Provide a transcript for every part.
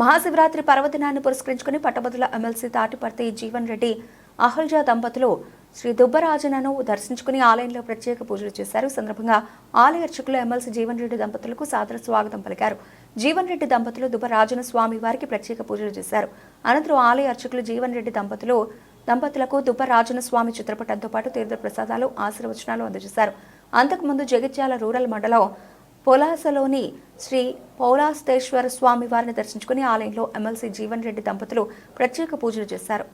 మహాశివరాత్రి పర్వదినాన్ని పురస్కరించుకుని పట్టభద్రుల ఎమ్మెల్సీ తాటిపర్తి జీవన్ రెడ్డి అహల్జా దంపతులు శ్రీ దుబ్బరాజనను దర్శించుకుని ఆలయంలో ప్రత్యేక పూజలు చేశారు. సందర్భంగా ఆలయ అర్చకులు ఎమ్మెల్సీ జీవన్ రెడ్డి దంపతులకు సాదర స్వాగతం పలికారు. జీవన్ రెడ్డి దంపతులు దుబ్బరాజన స్వామి వారికి ప్రత్యేక పూజలు చేశారు. అనంతరం ఆలయ అర్చకులు జీవన్ రెడ్డి దంపతులకు దుబ్బరాజన స్వామి చిత్రపటంతో పాటు తీర్థ ప్రసాదాలు ఆశీర్వచనాలు అందజేశారు. అంతకుముందు జగిత్యాల రూరల్ మండలం పొలాసలోని శ్రీ పౌలాస్తేశ్వర స్వామి వారిని దర్శించుకుని ఆలయంలో ఎమ్మెల్సీ జీవన్ రెడ్డి దంపతులు ప్రత్యేక పూజలు చేశారు.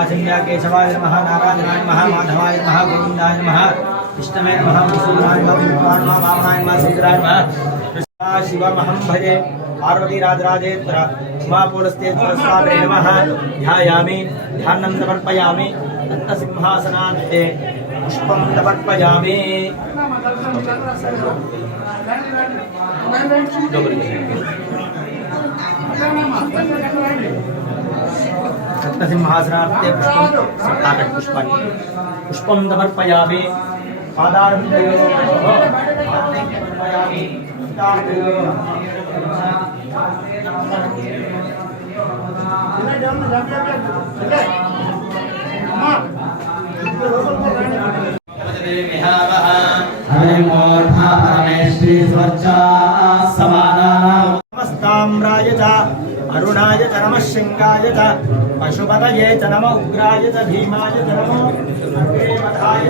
आचन्या केशवाय नमः नारायणाय नमः माधवाय नमः गोविन्दाय नमः विष्णवे नमः विष्णुराय नमः विष्णुराय नमः वामनाय नमः श्रीधराय नमः शिवमहं भजे पार्वती राजराजेश्वर उमापूर्णस्तेश्वर स्वामिने नमः ध्यायामि ध्यानं समर्पयामि रत्नसिंहासनान्ते पुष्पं समर्पयामि रत्नसिंहासनार्थे पुष्पं समर्पयामि अरुणाय च नमः शृंगाय च पशुपतये च नमः उग्राय च भीमाय च नमो देवताय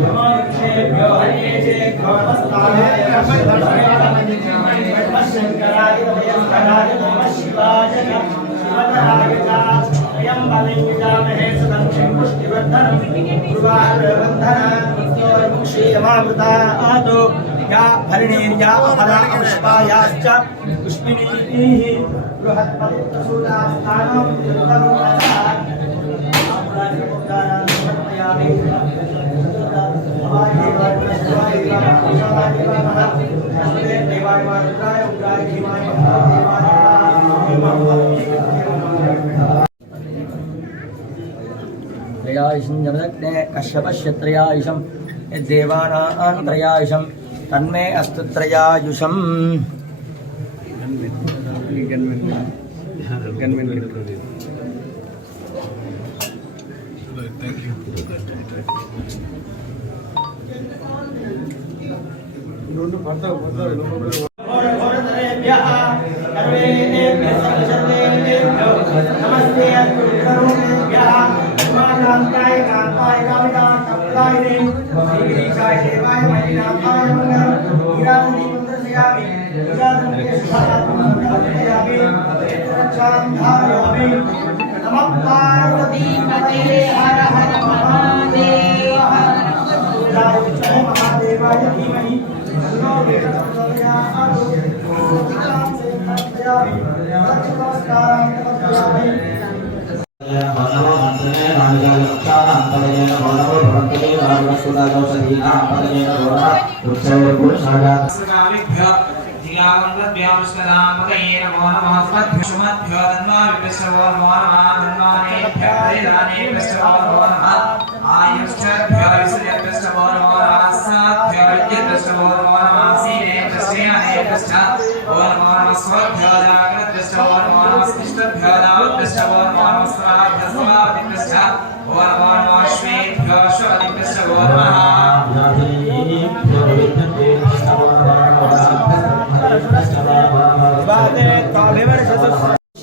नमोक्षेभ्यो हरिकेशेभ्यो नमस्ताय नमः शंकराय नमः शिवाय शिवतराय च यं बलिंजामहे सदं पुष्टिवर्धनं गुरुवारवन्धनं क्षीयमामृतातो या भरणीर्या अपरा पुष्पायाश्च पुष्पिणीः बृहत्पतिप्रसूदास्थानं त्रयायुषं जमदग्ने कश्यपस्य त्रयायुषं यद्देवानां त्रयायुषं तन्मे अस्तु त्रयायुषं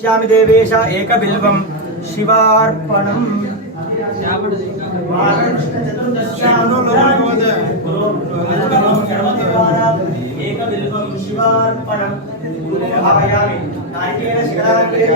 श्यामि देवेश एकबिल्वं शिवार्पणम् एकबिल्वं शिवार्पणम् भावयामि नारिकेल शिखराग्रे